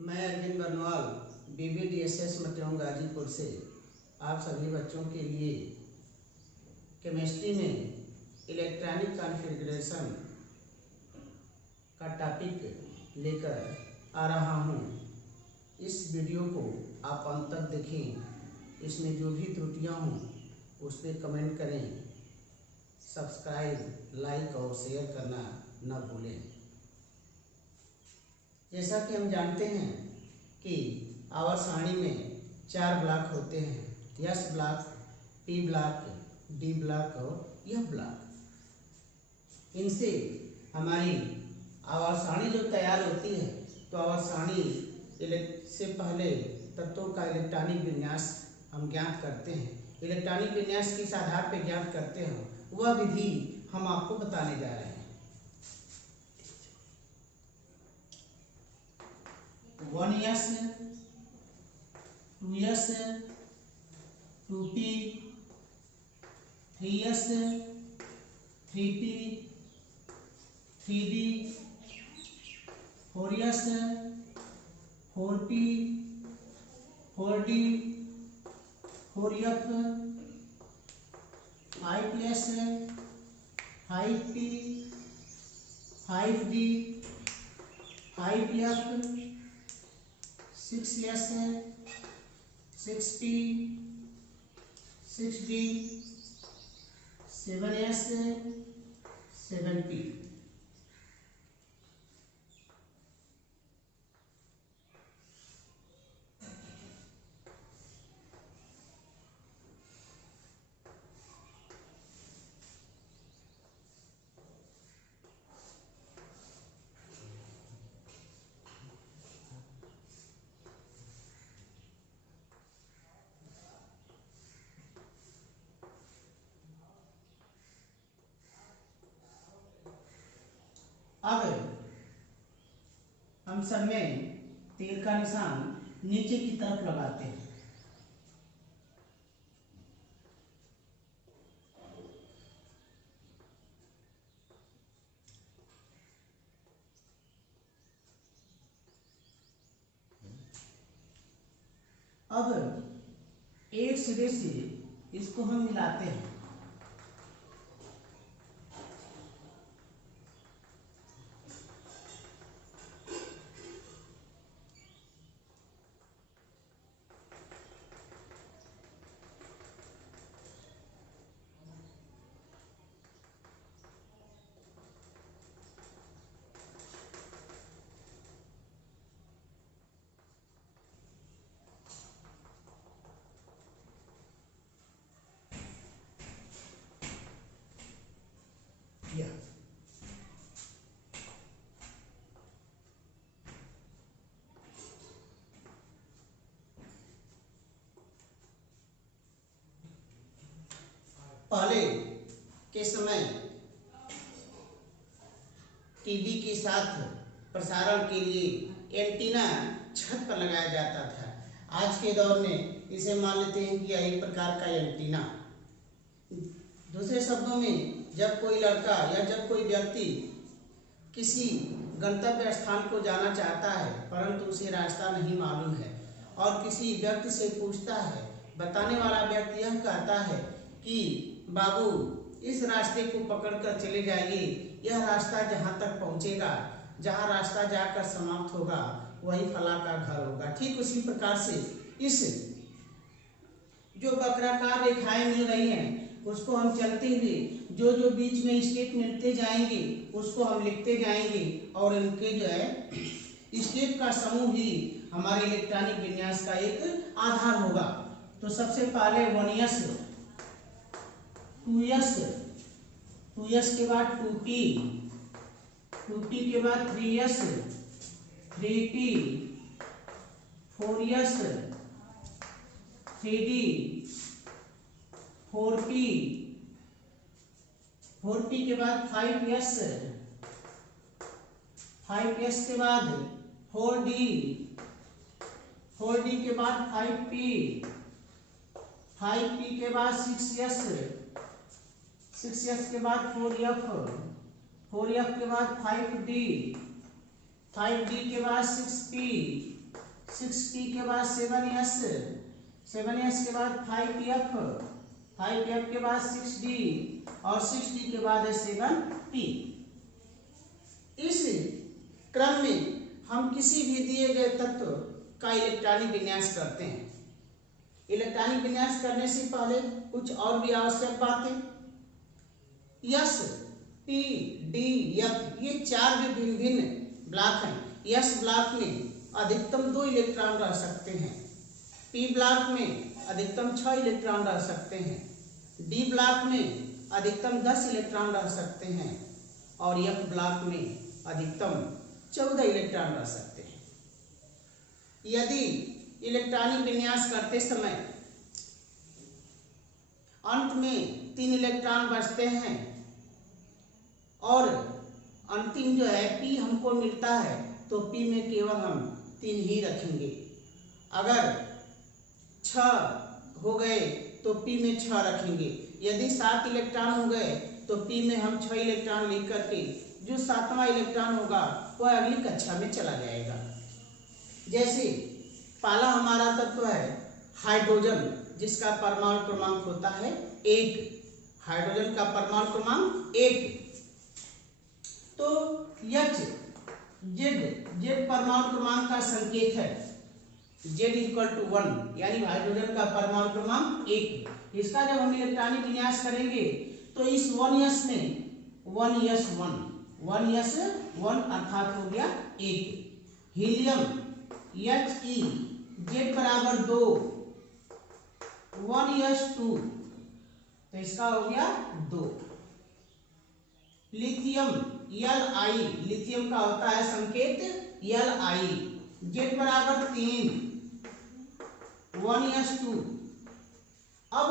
मैं अरविंद बरनवाल BBDSS मटियाऊ गाजीपुर से आप सभी बच्चों के लिए केमिस्ट्री में इलेक्ट्रॉनिक कॉन्फ़िगरेशन का टॉपिक लेकर आ रहा हूँ। इस वीडियो को आप अंत तक देखें। इसमें जो भी त्रुटियाँ हों उस पर कमेंट करें। सब्सक्राइब, लाइक और शेयर करना न भूलें। जैसा कि हम जानते हैं कि आवर्त सारणी में 4 ब्लॉक होते हैं, S block, P block, D block और एफ ब्लॉक। इनसे हमारी आवर्त सारणी जो तैयार होती है, तो आवर्त सारणी से पहले तत्वों का इलेक्ट्रॉनिक विन्यास हम ज्ञात करते हैं। इलेक्ट्रॉनिक विन्यास किस आधार पर ज्ञात करते हैं, वह विधि हम आपको बताने जा रहे हैं। 1s, 2s, 2p, 3s, 3p, 3d, 4s, 4p, 4d, 4f, 5s, 5p, 5d, 5f, 6s, 6p, 6d, 7s, 7p। अब हम सब में तीर का निशान नीचे की तरफ लगाते हैं। अब एक सिरे से इसको हम मिलाते हैं। पहले के समय टीवी के साथ प्रसारण के लिए एंटीना छत पर लगाया जाता था। आज के दौर में इसे मान लेते हैं कि एक प्रकार का एंटीना। दूसरे शब्दों में, जब कोई लड़का या जब कोई व्यक्ति किसी गंतव्य स्थान को जाना चाहता है परंतु उसे रास्ता नहीं मालूम है और किसी व्यक्ति से पूछता है, बताने वाला व्यक्ति यह कहता है कि बाबू इस रास्ते को पकड़कर चले जाइए, यह रास्ता जहाँ तक पहुँचेगा, जहाँ रास्ता जाकर समाप्त होगा वही फला का घर होगा। ठीक उसी प्रकार से इस जो वक्राकार रेखाएं मिल रही हैं उसको हम चलते हुए जो जो बीच में स्टेप मिलते जाएंगे उसको हम लिखते जाएंगे और इनके जो है स्टेप का समूह ही हमारे इलेक्ट्रॉनिक विन्यास का एक आधार होगा। तो सबसे पहले 1s, 2s, 2s के बाद 2p, 2p के बाद 3s, 3p, 4s, 3d, 4p, 4p के बाद 5s, 5s के बाद 4d, 4d के बाद 5p, 5p के बाद 6s, 6s के बाद 4f, 4f के बाद 5d, 5d के बाद 6p, 6p के बाद 7s, 7s के बाद 5f, 5f के बाद 6d और 6d के बाद है 7p। इस क्रम में हम किसी भी दिए गए तत्व का इलेक्ट्रॉनिक विन्यास करते हैं। इलेक्ट्रॉनिक विन्यास करने से पहले कुछ और भी आवश्यक बातें। यस, पी, डी, एफ ये 4 भी भिन्न ब्लॉक हैं। यस ब्लॉक में अधिकतम 2 इलेक्ट्रॉन रह सकते हैं, पी ब्लॉक में अधिकतम 6 इलेक्ट्रॉन रह सकते हैं, डी ब्लॉक में अधिकतम 10 इलेक्ट्रॉन रह सकते हैं और एफ ब्लॉक में अधिकतम 14 इलेक्ट्रॉन रह सकते हैं। यदि इलेक्ट्रॉनिक विन्यास करते समय अंत में 3 इलेक्ट्रॉन बचते हैं और अंतिम जो है P हमको मिलता है तो P में केवल हम 3 ही रखेंगे। अगर 6 हो गए तो P में 6 रखेंगे। यदि 7 इलेक्ट्रॉन हो गए तो P में हम 6 इलेक्ट्रॉन लिख करके जो 7वां इलेक्ट्रॉन होगा वह अगली कक्षा में चला जाएगा। जैसे पहला हमारा तत्व है हाइड्रोजन, जिसका परमाणु क्रमांक होता है 1। हाइड्रोजन का परमाणु क्रमांक 1। तो H, Z परमाणु क्रमांक का संकेत है। Z = 1 यानी हाइड्रोजन का परमाणु क्रमांक 1। इसका जब हम इलेक्ट्रॉनिक विन्यास करेंगे तो इस 1s में 1s1 अर्थात हो गया 1। हीलियम He, Z = 2 1s2 तो इसका हो गया 2। लिथियम Li, लिथियम का होता है संकेत Li, Z = 3 1s2। अब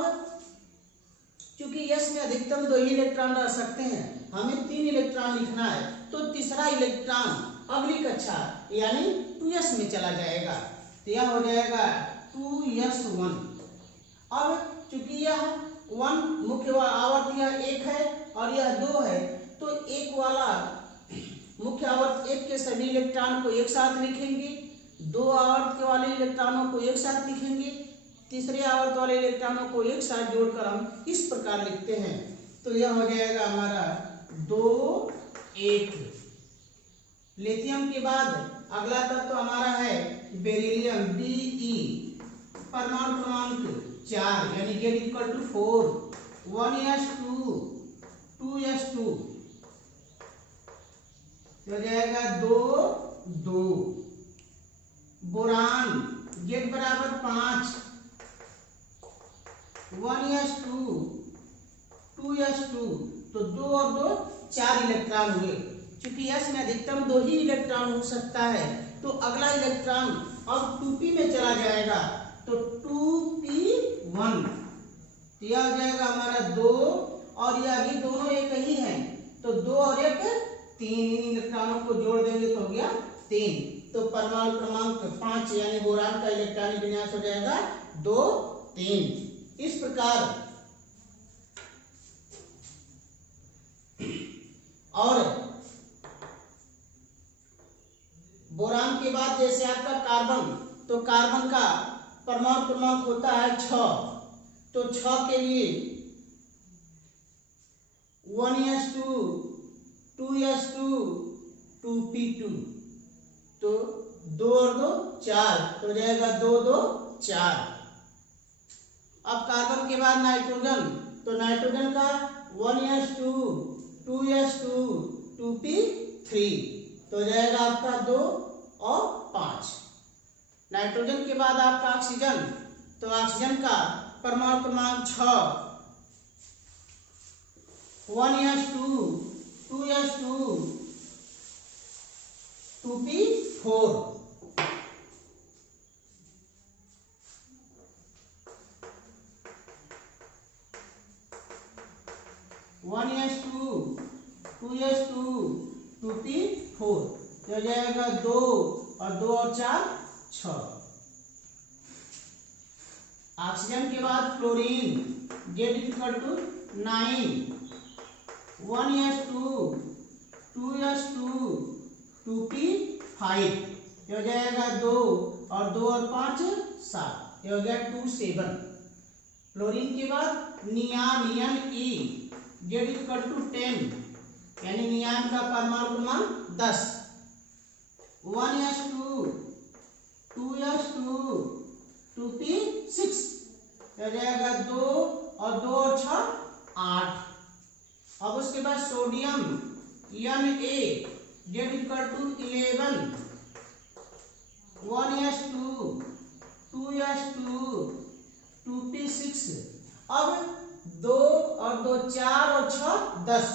चूंकि S में अधिकतम 2 ही इलेक्ट्रॉन रह सकते हैं, हमें 3 इलेक्ट्रॉन लिखना है तो तीसरा इलेक्ट्रॉन अगली कक्षा यानी 2s में चला जाएगा तो यह हो जाएगा 2s1। अब चूंकि यह 1 मुख्य आवर्त यह 1 है और यह 2 है तो 1 वाला मुख्य आवर्त 1 के सभी इलेक्ट्रॉन को एक साथ लिखेंगे, 2 आवर्त के वाले इलेक्ट्रॉनों को एक साथ लिखेंगे, तीसरे आवर्त वाले इलेक्ट्रॉनों को एक साथ जोड़कर हम इस प्रकार लिखते हैं तो यह हो जाएगा हमारा 2 1। लिथियम के बाद अगला तत्व हमारा है बेरिलियम Be, परमाणु क्रमांक 4 यानी Z = 4 1s2 2s2 हो जाएगा 2 2। बोरान Z = 5 1s2 2s2 तो 2 और 2 4 इलेक्ट्रॉन हुए। चूंकि S में अधिकतम 2 ही इलेक्ट्रॉन हो सकता है तो अगला इलेक्ट्रॉन अब 2p में चला जाएगा तो 2p1 तो यह हो जाएगा हमारा 2 और यह भी दोनों एक ही हैं तो 2 और 1 3 इलेक्ट्रॉनों को जोड़ देंगे तो हो गया 3। तो परमाणु क्रमांक 5 यानी बोरान का इलेक्ट्रॉनिक विन्यास हो जाएगा 2 3। इस प्रकार और बोरान के बाद जैसे आपका कार्बन, तो कार्बन का परमाणु क्रमांक होता है 6 तो 6 के लिए 1s2 2s2 2p2 तो 2 और 2 4 तो जाएगा 2 2 4। अब कार्बन के बाद नाइट्रोजन, तो नाइट्रोजन का 1s2 2s2 2p3 तो जाएगा आपका 2 और 5। नाइट्रोजन के बाद आपका ऑक्सीजन, तो ऑक्सीजन का परमाणु क्रमांक 6 1s2 2s2 2p4 1s2 2s2 2p4 तो जाएगा 2 और 2 और 4 6। ऑक्सीजन के बाद fluorine Z = 9 1s2 2s2 2p5 ये हो जाएगा 2 और 2 और 5 7, ये हो गया 2 7। फ्लोरीन के बाद नियान Ne Z = 10, यानी नियान का परमाणु क्रमांक 10। 1s2 2s2 2p6, हो जाएगा 2 और 2 और 6 8। अब उसके बाद sodium Na Z = 11, 1s2 2s2 2p6। अब 2 और 2 4 और 6 10।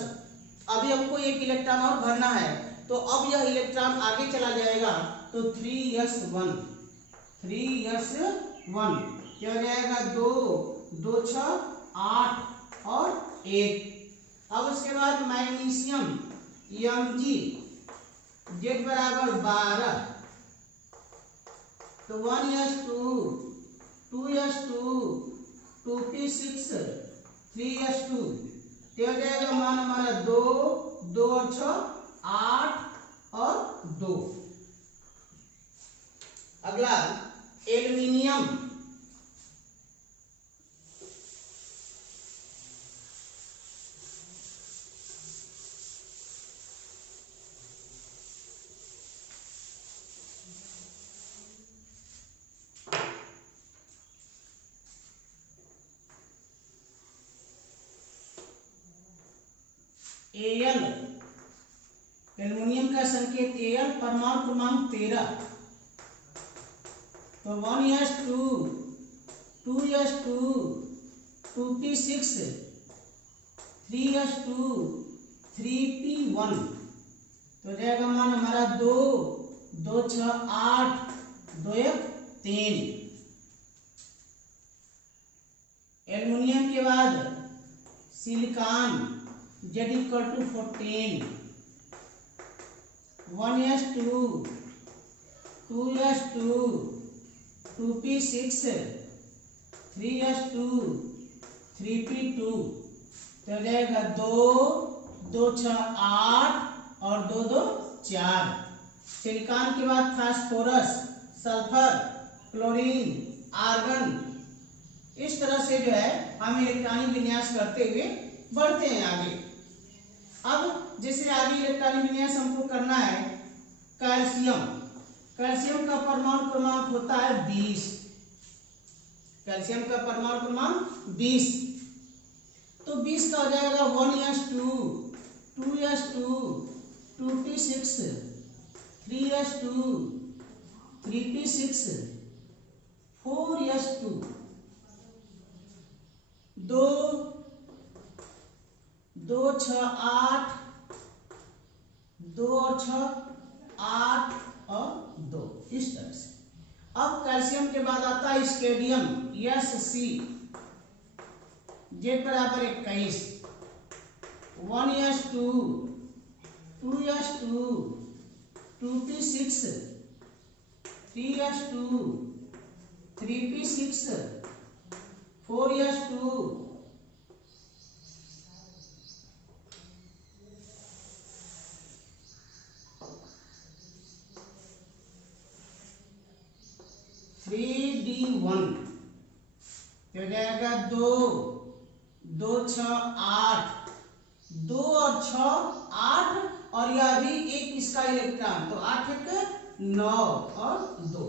अभी हमको एक इलेक्ट्रॉन और भरना है, तो अब यह इलेक्ट्रॉन आगे चला जाएगा, तो 3s1 क्या हो जाएगा 2 2 6 8 और 1। अब उसके बाद मैग्नीशियम Mg Z = 12, तो 1s2 2s2 2p6 3s2, तो हो जाएगा मान हमारा 2 2 और 6 8 और 2। अगला एल्युमिनियम Al, एल्युमिनियम का संकेत Al, परमाणु क्रमांक 13, तो 1s2 2s2 2p6 3s2 3p1, तो जाएगा मान हमारा 2 2 6 8 2 1 3। एल्युमिनियम के बाद silicon Z = 14, 1s2 2s2 2p6 3s2 3p2, तो हो जाएगा 2 2 6 8 और 2 2 4। सिलिकॉन के बाद फास्फोरस, सल्फर, क्लोरीन, आर्गन। इस तरह से जो है हम इलेक्ट्रॉनिक विन्यास करते हुए बढ़ते हैं आगे। अब जैसे आगे इलेक्ट्रॉनिक विन्यास हमको करना है कैल्शियम। कैल्शियम का परमाणु क्रमांक होता है 20, कैल्शियम का परमाणु क्रमांक 20, तो 20 का हो जाएगा 1s2 2s2 2p6 3s2 3p6 4s2, 2 2 6 8 2 और 6 8 और 2, इस तरह से। अब कैल्शियम के बाद आता है स्केडियम Sc Z = 21, 1s2 2s2 2p6 3s2 3p6 4s2 3d1, हो जाएगा 2 2 6 8 2 और 6 8, और यह भी एक इसका इलेक्ट्रॉन, तो 8 1 9 और 2।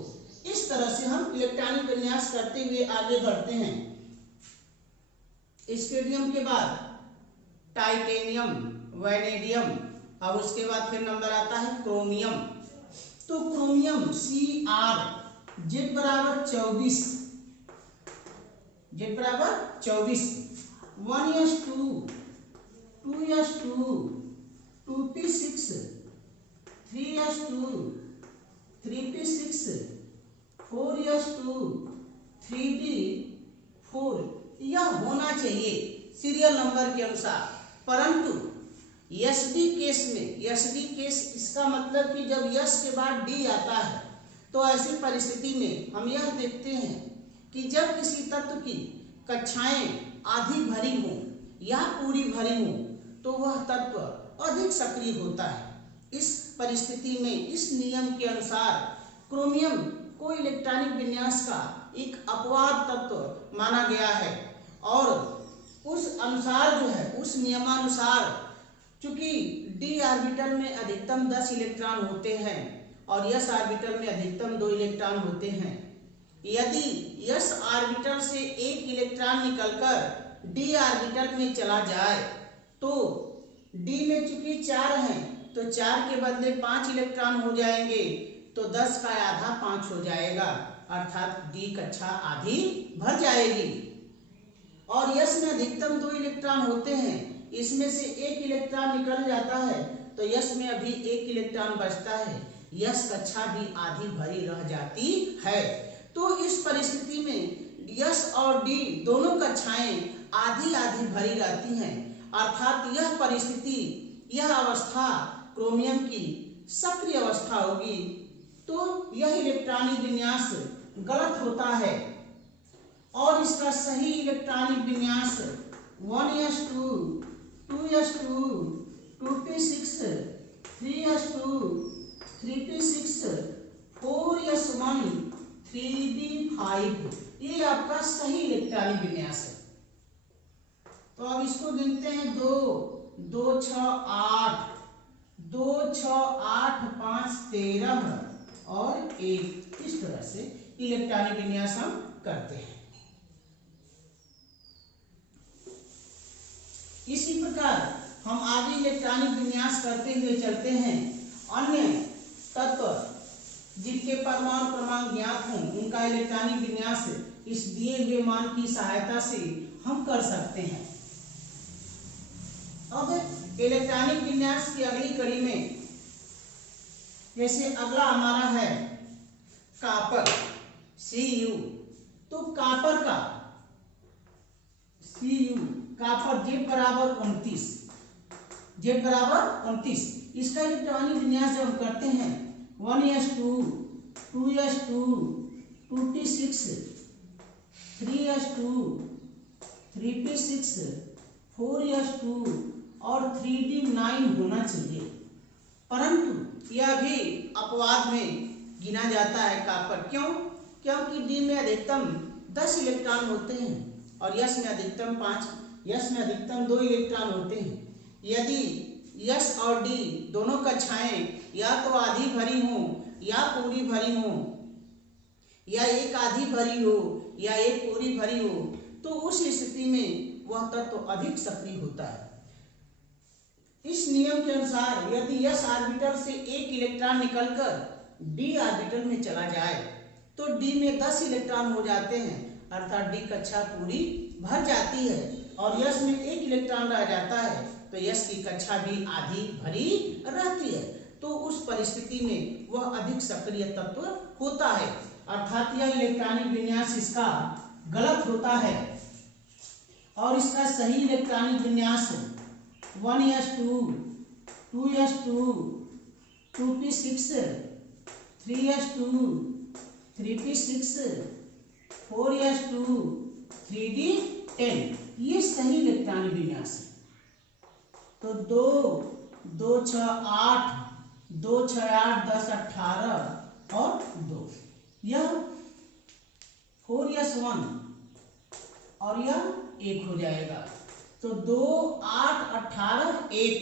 इस तरह से हम इलेक्ट्रॉनिक विन्यास करते हुए आगे बढ़ते हैं। स्केडियम के बाद टाइटेनियम, वैनेडियम, अब उसके बाद फिर नंबर आता है क्रोमियम। तो chromium Cr Z = 24, Z = 24, 1s2 2s2 2p6 3s2 3p6 4s2 3d4, यह होना चाहिए सीरियल नंबर के अनुसार। परंतु SD केस में, SD केस इसका मतलब कि जब यस के बाद डी आता है, तो ऐसी परिस्थिति में हम यह देखते हैं कि जब किसी तत्व की कक्षाएं आधी भरी हों या पूरी भरी हों, तो वह तत्व अधिक सक्रिय होता है। इस परिस्थिति में इस नियम के अनुसार क्रोमियम को इलेक्ट्रॉनिक विन्यास का एक अपवाद तत्व माना गया है और उस अनुसार जो है, उस नियमानुसार, चूंकि d ऑर्बिटल में अधिकतम 10 इलेक्ट्रॉन होते हैं और s ऑर्बिटल में अधिकतम 2 इलेक्ट्रॉन होते हैं, यदि s ऑर्बिटल से एक इलेक्ट्रॉन निकलकर d ऑर्बिटल में चला जाए तो d में चूंकि 4 हैं तो 4 के बदले 5 इलेक्ट्रॉन हो जाएंगे, तो 10 का आधा 5 हो जाएगा, अर्थात d कक्षा आधी भर जाएगी। और s में अधिकतम 2 इलेक्ट्रॉन होते हैं, इसमें से एक इलेक्ट्रॉन निकल जाता है तो s में अभी एक इलेक्ट्रॉन बचता है, s कक्षा भी आधी भरी रह जाती है। तो इस परिस्थिति में s और d दोनों कक्षाएं आधी आधी भरी रहती हैं, अर्थात यह परिस्थिति, यह अवस्था क्रोमियम की सक्रिय अवस्था होगी। तो यह इलेक्ट्रॉनिक विन्यास गलत होता है और इसका सही इलेक्ट्रॉनिक विन्यास 1s2, 2s2, 2p6, 3s2, 3p6, 4s1, 3d5, ये आपका सही इलेक्ट्रॉनिक विन्यास है। तो अब इसको गिनते हैं 2, 2, 6, 8, 2, 6, 8, 5, 13 और 1, इस तरह से इलेक्ट्रॉनिक विन्यास हम करते हैं। इसी प्रकार हम आगे इलेक्ट्रॉनिक विन्यास करते हुए चलते हैं। अन्य तत्व जिनके परमाणु क्रमांक ज्ञात हों उनका इलेक्ट्रॉनिक विन्यास इस दिए हुए मान की सहायता से हम कर सकते हैं। अब इलेक्ट्रॉनिक विन्यास की अगली कड़ी में जैसे अगला हमारा है कॉपर Cu, तो कॉपर का Cu, कॉपर Z बराबर 29, Z बराबर 29, इसका इलेक्ट्रॉनिक विन्यास जब हम करते हैं 1s2, 2s2, 2p6, 3s2, 3p6, 4s2 और 3d9 होना चाहिए, परंतु यह भी अपवाद में गिना जाता है कॉपर। क्यों? क्योंकि d में अधिकतम 10 इलेक्ट्रॉन होते हैं और s में अधिकतम 5, s में अधिकतम 2 इलेक्ट्रॉन होते हैं। यदि s और d दोनों कक्षाएं या तो आधी भरी हो या पूरी भरी हो, या एक आधी भरी हो या एक पूरी भरी हो, तो उस स्थिति में वह तत्व अधिक सक्रिय होता है। इस नियम के अनुसार यदि s ऑर्बिटल से एक इलेक्ट्रॉन निकलकर d ऑर्बिटल में चला जाए तो d में 10 इलेक्ट्रॉन हो जाते हैं, अर्थात d कक्षा पूरी भर जाती है और s में एक इलेक्ट्रॉन रह जाता है तो s की कक्षा भी आधी भरी रहती है। तो उस परिस्थिति में वह अधिक सक्रिय तत्व होता है, अर्थात यह इलेक्ट्रॉनिक विन्यास इसका गलत होता है और इसका सही इलेक्ट्रॉनिक विन्यास 1s2, 2s2, 2p6, 3s2, 3p6, 4s2, 3d10, ये सही इलेक्ट्रॉनिक विन्यास है। तो 2, 2, 6, 8, 2, 6, 8, 10, 18 और 2, यह 4s1 और यह 1 हो जाएगा। तो 2, 8, 18, 1,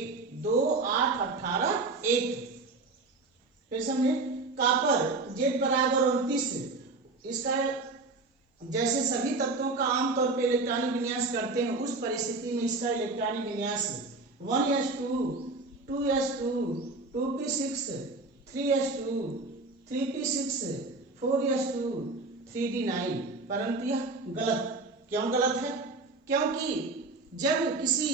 2, 8, 18, 1। फिर समझे कॉपर Z बराबर 29, इसका जैसे सभी तत्वों का आमतौर पर इलेक्ट्रॉनिक विन्यास करते हैं उस परिस्थिति में इसका इलेक्ट्रॉनिक विन्यास 1s2, 2s2, 2p6, 3s2, 3p6, 4s2, 3d9, परंतु यह गलत। क्यों गलत है? क्योंकि जब किसी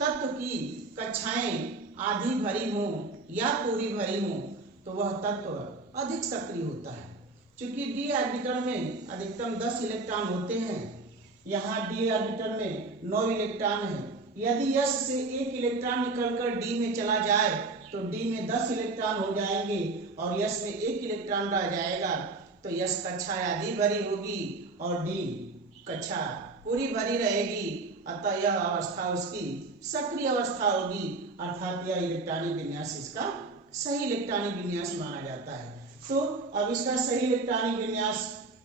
तत्व की कक्षाएं आधी भरी हों या पूरी भरी हों तो वह तत्व अधिक सक्रिय होता है। चूंकि d ऑर्बिटल में अधिकतम 10 इलेक्ट्रॉन होते हैं, यहाँ d ऑर्बिटल में 9 इलेक्ट्रॉन है। यदि s से एक इलेक्ट्रॉन निकलकर d में चला जाए तो d में 10 इलेक्ट्रॉन हो जाएंगे और s में एक इलेक्ट्रॉन रह जाएगा, तो s कक्षा आधी भरी होगी और d कक्षा पूरी भरी रहेगी, अतः यह अवस्था उसकी सक्रिय अवस्था होगी, अर्थात यह इलेक्ट्रॉनिक विन्यास इसका सही इलेक्ट्रॉनिक विन्यास माना जाता है। तो अब इसका सही इलेक्ट्रॉनिक विन्यास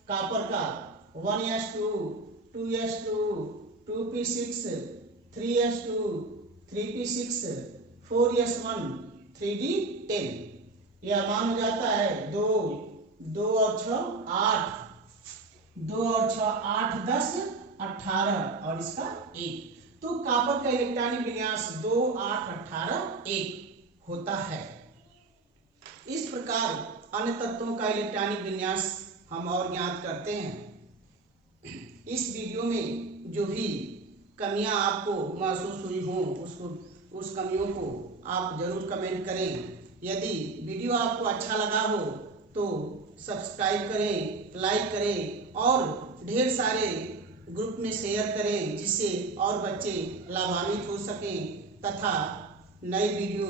कॉपर का 1s2, 2s2, 2p6, 3s2, 3p6, 4s1, 3d10। यह मान हो जाता है 2, 2 और 6 8, 2 और 6 8, 10, 18 और इसका 1। तो कॉपर का इलेक्ट्रॉनिक विन्यास 2, 8, 18, 1 होता है। इस प्रकार अन्य तत्वों का इलेक्ट्रॉनिक विन्यास हम और ज्ञात करते हैं। इस वीडियो में जो भी कमियां आपको महसूस हुई हों उस कमियों को आप जरूर कमेंट करें। यदि वीडियो आपको अच्छा लगा हो तो सब्सक्राइब करें, लाइक करें और ढेर सारे ग्रुप में शेयर करें, जिससे और बच्चे लाभान्वित हो सकें तथा नई वीडियो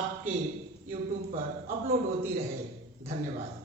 आपके YouTube पर अपलोड होती रहे। धन्यवाद।